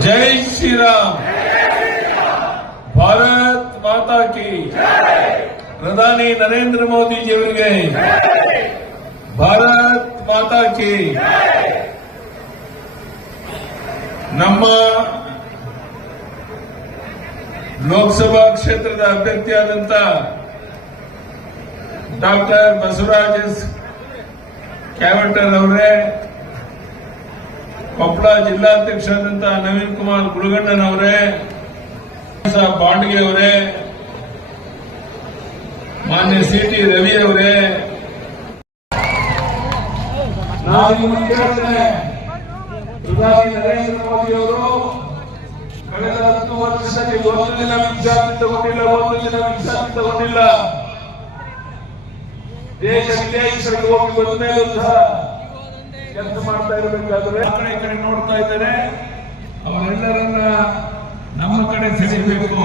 ಜೈ ಶ್ರೀರಾಮ್. ಭಾರತ್ ಮಾತಾ ಕಿ. ಪ್ರಧಾನಿ ನರೇಂದ್ರ ಮೋದಿಜಿಯವರಿಗೆ ಭಾರತ್ ಮಾತಾ ಕಿ. ನಮ್ಮ ಲೋಕಸಭಾ ಕ್ಷೇತ್ರದ ಅಭ್ಯರ್ಥಿಯಾದಂತ ಡಾಕ್ಟರ್ ಬಸವರಾಜ್ ಎಸ್. ಅವರೇ ಕೊಪ್ಪಳ ಜಿಲ್ಲಾಧ್ಯಕ್ಷರಾದಂತಹ ನವೀನ್ ಕುಮಾರ್ ಗುರುಗಣ್ಣನವರೇ ಬಾಂಡ್ಗೆ ಅವರೇ ಮಾನ್ಯ ಸಿ. ಟಿ. ರವಿ ಅವರೇ ಅವರು ಕಳೆದ ಹತ್ತು ವರ್ಷದಲ್ಲಿ ಒಂದು ದಿನ ವಿಶ್ರಾಂತಿ ತಗೊಂಡಿಲ್ಲ ಒಂದು ದಿನ ವಿಶ್ರಾಂತಿ ತಗೊಂಡಿಲ್ಲ ದೇಶ ವಿದೇಶಗಳಿಗೆ ಹೋಗಿ ಬಂದ ಮೇಲೂ ಸಹ ಕೆಲಸ ಮಾಡ್ತಾ ಇರಬೇಕಾದ್ರೆ? ಆ ಕಡೆ ಈ ಕಡೆ ನೋಡ್ತಾ ಇದ್ದಾರೆ. ಅವರೆಲ್ಲರನ್ನ ನಮ್ಮ ಕಡೆ ಸೆಳೆಯಬೇಕು.